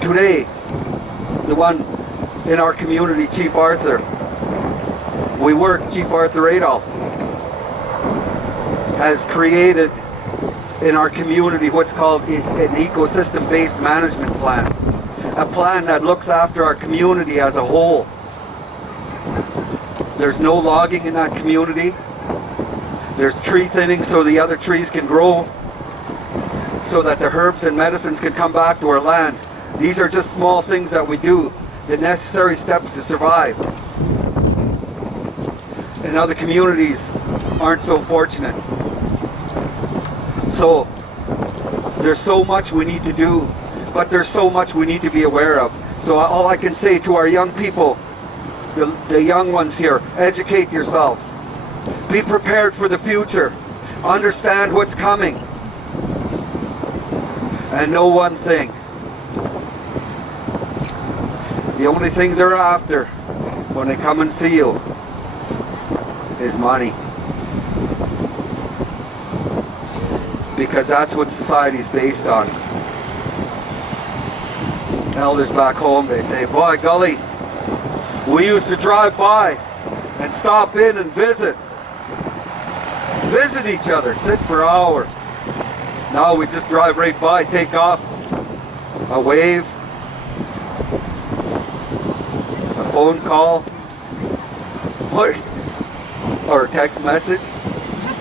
Today, the one in our community, Chief Arthur, Chief Arthur Adolph, has created in our community what's called an ecosystem-based management plan. A plan that looks after our community as a whole. There's no logging in that community. There's tree thinning so the other trees can grow, so that the herbs and medicines can come back to our land. These are just small things that we do, the necessary steps to survive. And other communities aren't so fortunate. So there's so much we need to do, but there's so much we need to be aware of. So all I can say to our young people, the young ones here, educate yourselves. Be prepared for the future. Understand what's coming. And know one thing. The only thing they're after when they come and see you is money. Because that's what society's based on. Elders back home, they say, boy, golly, we used to drive by and stop in and visit each other, sit for hours. Now we just drive right by, take off, a wave, a phone call, or a text message.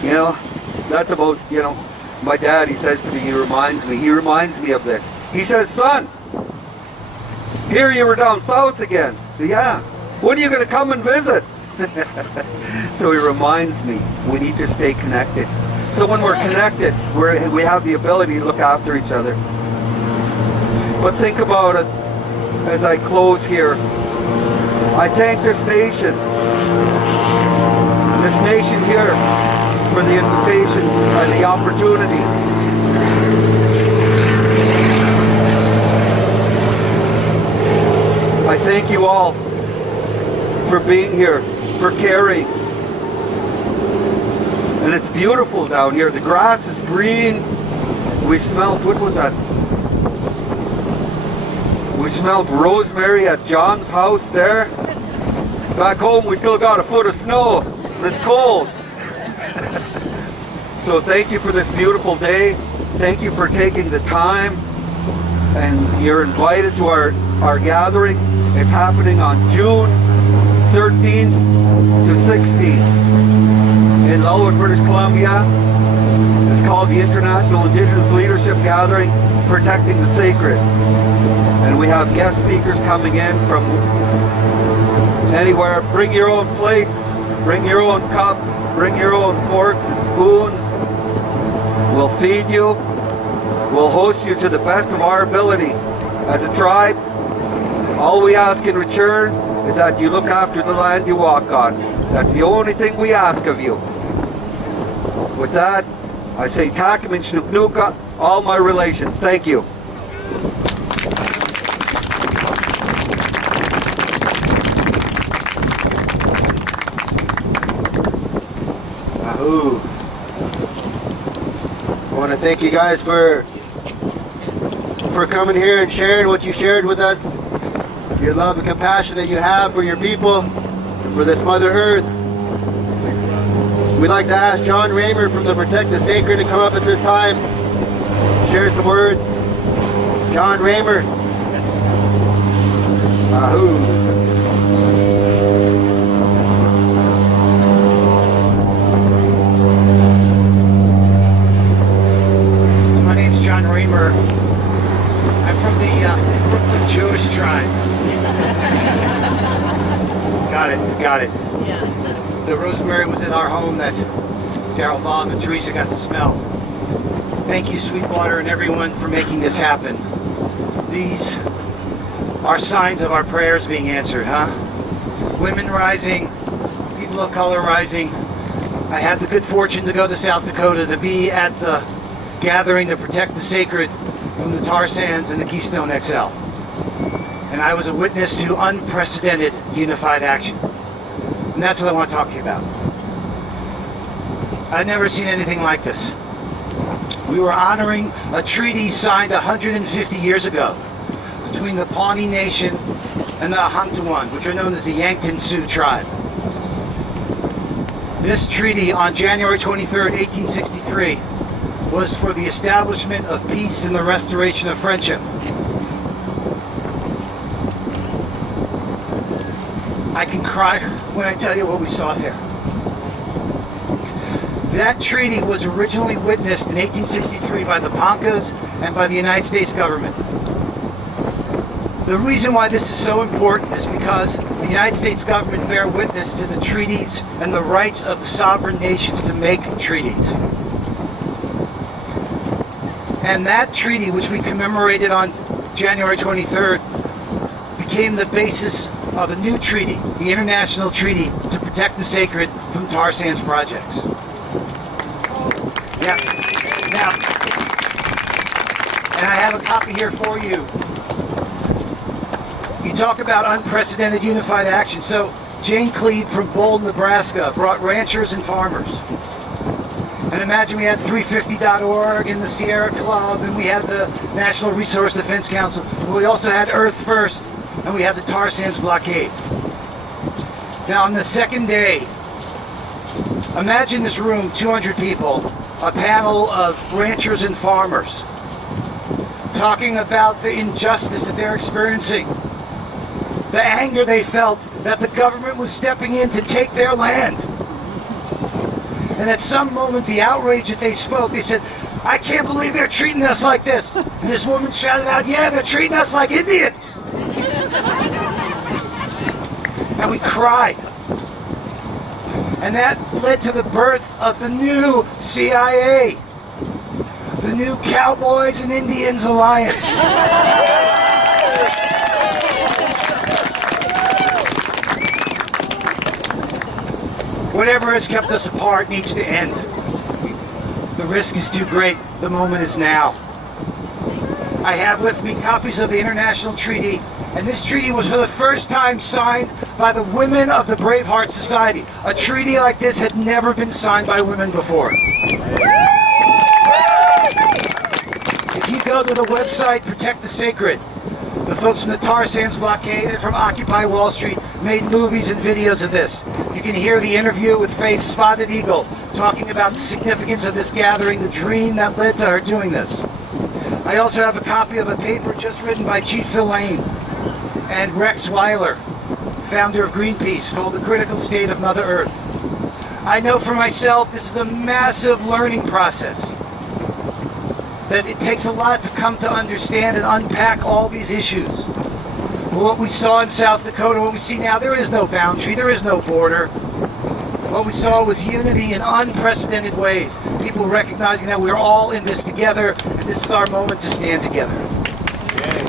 You know, that's about, you know, my dad, he says to me, he reminds me of this. He says, son, here you were down south again. So yeah, when are you going to come and visit? So he reminds me, we need to stay connected. So when we're connected, we have the ability to look after each other. But think about it as I close here. I thank this nation here for the invitation and the opportunity. I thank you all for being here, for caring. And it's beautiful down here. The grass is green. We smelled, what was that? We smelled rosemary at John's house there. Back home we still got a foot of snow. It's cold. So thank you for this beautiful day. Thank you for taking the time. And you're invited to our gathering. It's happening on June 13th to 16th in Lowood, British Columbia. It's called the International Indigenous Leadership Gathering, Protecting the Sacred. And we have guest speakers coming in from anywhere. Bring your own plates, bring your own cups, bring your own forks and spoons. We'll feed you. We'll host you to the best of our ability as a tribe. All we ask in return is that you look after the land you walk on. That's the only thing we ask of you. With that, I say Takim and Shnuknuka, all my relations. Thank you. Wahoo. I want to thank you guys for coming here and sharing what you shared with us. Your love and compassion that you have for your people, for this Mother Earth. We'd like to ask John Raymer from the Protect the Sacred to come up at this time, share some words. John Raymer. Yes. Ahoo. My name's John Raymer. I'm from the Brooklyn Jewish tribe. Got it. Yeah. The rosemary was in our home that Darrell Bob and Teresa got to smell. Thank you, Sweetwater, and everyone for making this happen. These are signs of our prayers being answered, huh? Women rising, people of color rising. I had the good fortune to go to South Dakota to be at the gathering to protect the sacred from the tar sands and the Keystone XL. And I was a witness to unprecedented unified action. And that's what I want to talk to you about. I've never seen anything like this. We were honoring a treaty signed 150 years ago. between the Pawnee Nation and the Ahuntuan, which are known as the Yankton Sioux tribe. This treaty on January 23rd, 1863, was for the establishment of peace and the restoration of friendship. I can cry when I tell you what we saw there. That treaty was originally witnessed in 1863 by the Poncas and by the United States government. The reason why this is so important is because the United States government bear witness to the treaties and the rights of the sovereign nations to make treaties. And that treaty, which we commemorated on January 23rd, became the basis of a new treaty, the International Treaty to Protect the Sacred from Tar Sands Projects. Yeah. Now, and I have a copy here for you. You talk about unprecedented unified action. So Jane Cleve from Bold, Nebraska brought ranchers and farmers. And imagine we had 350.org and the Sierra Club, and we had the National Resource Defense Council. But we also had Earth First, and we had the Tar Sands Blockade. Now on the second day, imagine this room, 200 people, a panel of ranchers and farmers, talking about the injustice that they're experiencing, the anger they felt that the government was stepping in to take their land. And at some moment, the outrage that they spoke, they said, "I can't believe they're treating us like this." And this woman shouted out, "Yeah, they're treating us like Indians." And we cried. And that led to the birth of the new CIA, the new Cowboys and Indians Alliance. Whatever has kept us apart needs to end. The risk is too great. The moment is now. I have with me copies of the international treaty, and this treaty was for the first time signed by the women of the Braveheart Society. A treaty like this had never been signed by women before. If you go to the website Protect the Sacred, the folks from the Tar Sands Blockade and from Occupy Wall Street made movies and videos of this. You can hear the interview with Faith Spotted Eagle talking about the significance of this gathering, the dream that led to her doing this. I also have a copy of a paper just written by Chief Phil Lane and Rex Weiler, founder of Greenpeace, called The Critical State of Mother Earth. I know for myself this is a massive learning process, that it takes a lot to come to understand and unpack all these issues. What we saw in South Dakota, what we see now, there is no boundary, there is no border. What we saw was unity in unprecedented ways. People recognizing that we're all in this together, and this is our moment to stand together.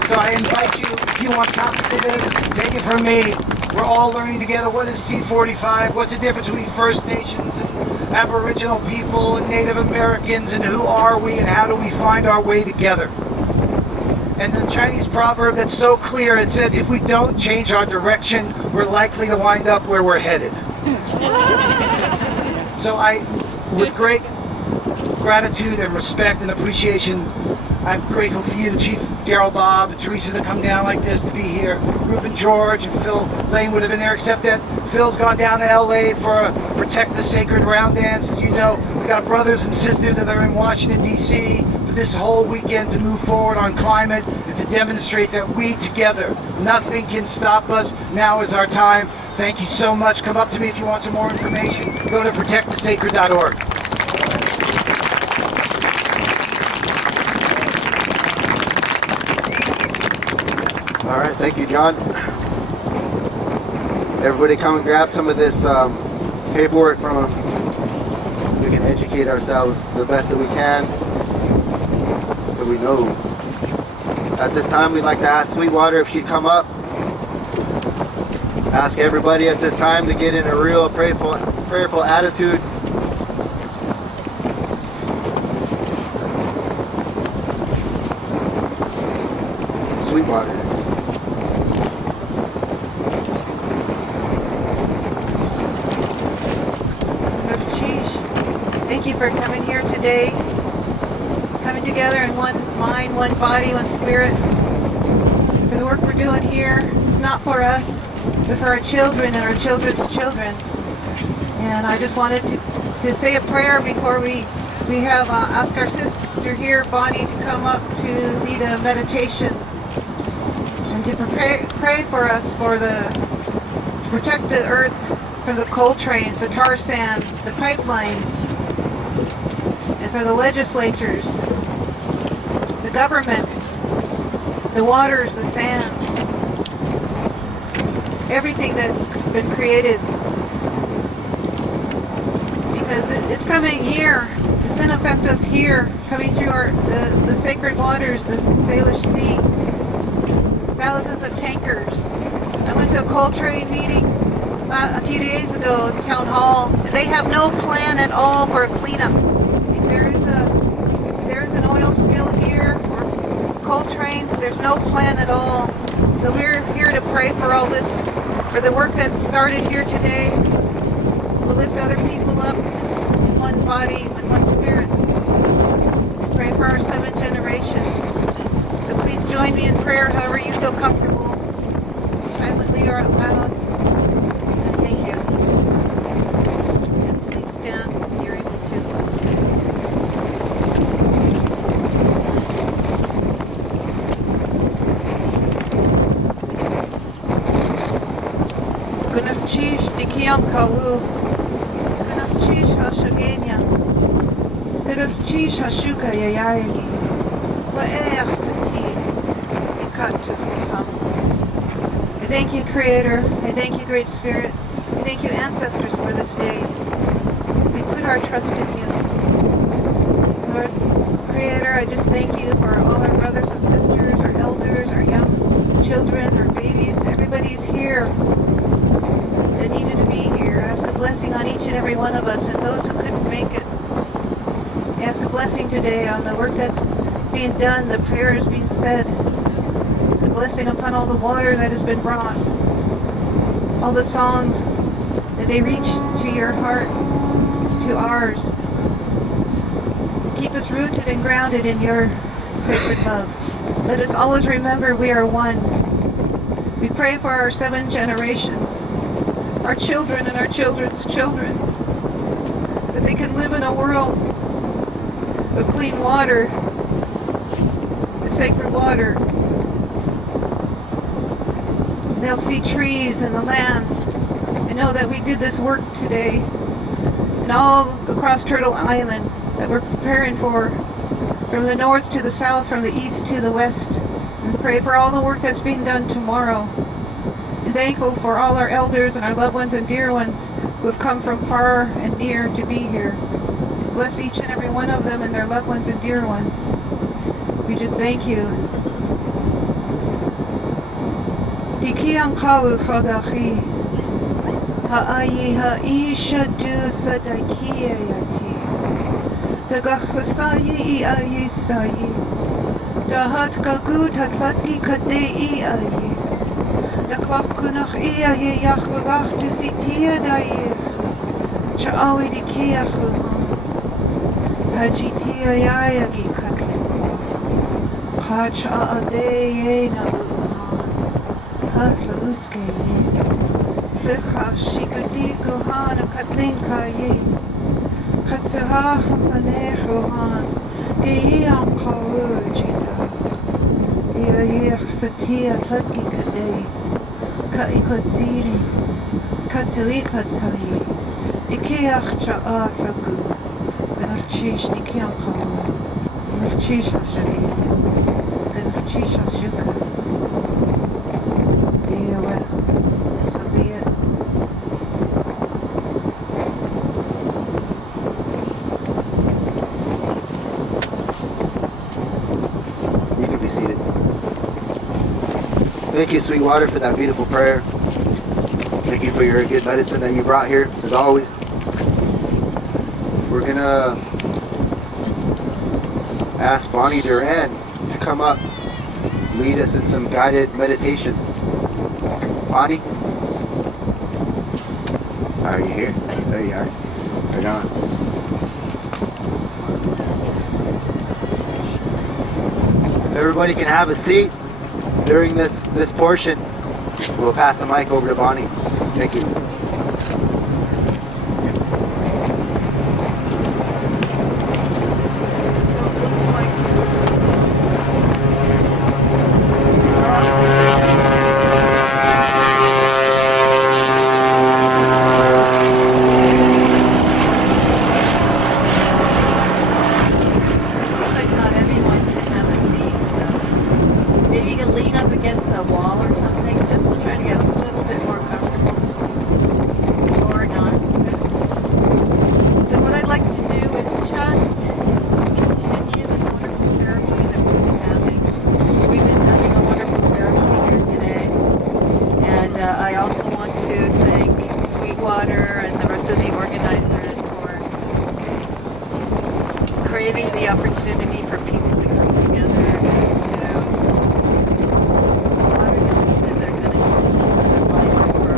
So I invite you, if you want copies of this, take it from me. We're all learning together. What is C45? What's the difference between First Nations and Aboriginal people and Native Americans, and who are we and how do we find our way together? And the Chinese proverb that's so clear, it says, if we don't change our direction, we're likely to wind up where we're headed. So with great gratitude and respect and appreciation, I'm grateful for you, the Chief Daryl Bob and Teresa, to come down like this, to be here. Ruben George and Phil Lane would have been there, except that Phil's gone down to LA for a Protect the Sacred round dance. As you know, we got brothers and sisters that are in Washington, D.C. for this whole weekend to move forward on climate and to demonstrate that we together, nothing can stop us. Now is our time. Thank you so much. Come up to me if you want some more information. Go to protectthesacred.org. All right, thank you, John. Everybody come and grab some of this paperwork from him. We can educate ourselves the best that we can, so we know. At this time, we'd like to ask Sweetwater if she'd come up. Ask everybody at this time to get in a real prayerful attitude. Sweetwater. Thank you for coming here today, coming together in one mind, one body, one spirit, for doing here is not for us, but for our children and our children's children. And I just wanted to say a prayer before we have ask our sister here, Bonnie, to come up to lead a meditation and to pray for us to protect the earth from the coal trains, the tar sands, the pipelines, and for the legislatures, the governments, the waters, the sands, everything that's been created. Because it's coming here. It's going to affect us here, coming through the sacred waters, the Salish Sea. Thousands of tankers. I went to a coal train meeting a few days ago in Town Hall, and they have no plan at all for a cleanup. If there is an oil spill here or coal trains, there's no plan at all. So we're here to pray for all this, for the work that's started here today. We'll lift other people up in one body, in one spirit, and pray for our 7 generations. So please join me in prayer however you feel comfortable, silently or out loud. And thank you. Yes, please stand if you're able to. Gunafchish dikiam kawu. Gunafchish hashagenya. Gunafchish hashuka yayayagi. Wa'eh sati. Ikatu tam. I thank you, Creator. I thank you, Great Spirit. I thank you, ancestors, for this day. We put our trust in you. Lord, Creator, I just thank you for all our brothers and sisters, our elders, our young children, our babies. Everybody's here that needed to be here. Ask a blessing on each and every one of us and those who couldn't make it. Ask a blessing today on the work that's being done, the prayers being said. Ask a blessing upon all the water that has been brought, all the songs that they reach to your heart, to ours. Keep us rooted and grounded in your sacred love. Let us always remember we are one. We pray for our 7 generations, our children and our children's children, that they can live in a world of clean water, the sacred water. They'll see trees and the land and know that we did this work today and all across Turtle Island that we're preparing for, from the north to the south, from the east to the west, and pray for all the work that's being done tomorrow. And thankful for all our elders and our loved ones and dear ones who have come from far and near to be here. Bless each and every one of them and their loved ones and dear ones. We just thank you. Dikian kawu chadachi, ha'ayi ha'isha du sadakiyati, dagachasayi ayi sayi, dahat kagut hatlati kadei ayi, daklach kunach ayi yachvagach du sitiya dayi, cha'awi dikiyachu, hajitiya yayagi katli, chach a'adeye na'u. Hatluskeye, Shikha Shikadiko Hana Katlinkaye, Katsuha Sanehohan, Dian Kawujita, Yah Satia Tlaki Kade, Kaikotsiri, Katsuikatsaye, Ikiach Cha'afaku, Benarchish Dikian Kawu, Benarchish Hashari, Benarchish Hashuka. So be it. You can be seated. Thank you, Sweetwater, for that beautiful prayer. Thank you for your good medicine that you brought here, as always. We're gonna ask Bonnie Duran to come up, lead us in some guided meditation. Bonnie? Are you here? There you are. Right on. Everybody can have a seat. during this portion, we'll pass the mic over to Bonnie. Thank you. Looks like not everyone can have a seat, so maybe you can lean up against a wall or something just to try to get a little bit more comfortable. Or not. So what I'd like to do is just continue this wonderful ceremony that we've been having. We've been having a wonderful ceremony here today. And I also want to thank Sweetwater and the rest of the organizers for creating the opportunity for people to come together and to honor the seed that they're going to use in their life for.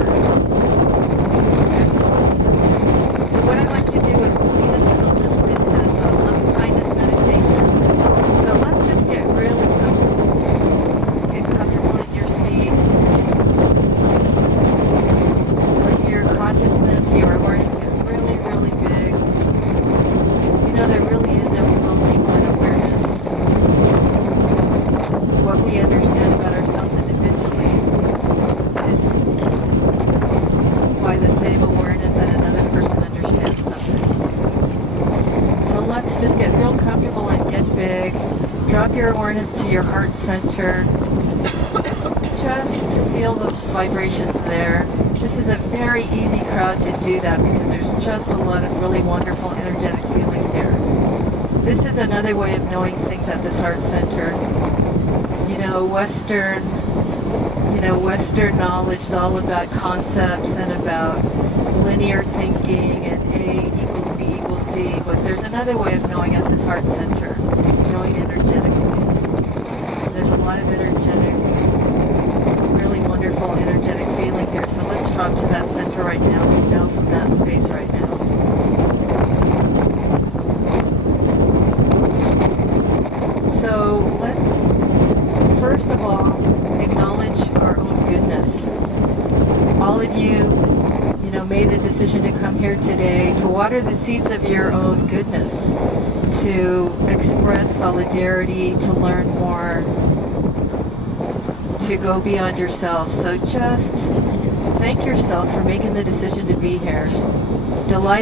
So what I'd like to do is lead us in a little bit of loving kindness meditation. So let's just get really comfortable. Get comfortable in your seat. Let your consciousness, your awareness get really, really big. You know, there really is overwhelming unawareness. What we understand about ourselves individually is by the same awareness that another person understands something. So let's just get real comfortable and get big. Drop your awareness to your heart center. Just feel the vibrations there. This is a very easy crowd to do that because there's just a lot of really wonderful energetic feelings here. This is another way of knowing things at this heart center. You know, Western knowledge is all about concepts and about linear thinking and A equals B equals C, but there's another way of knowing at this heart center, knowing energetically. There's a lot of energetic, really wonderful energetic feeling here, so let's drop to that center right now and know from that space right now. So let's first of all acknowledge our own goodness. All of you, made a decision to come here today to water the seeds of your own goodness, to express solidarity, to learn more, to go beyond yourself. So just thank yourself for making the decision to be here. Delight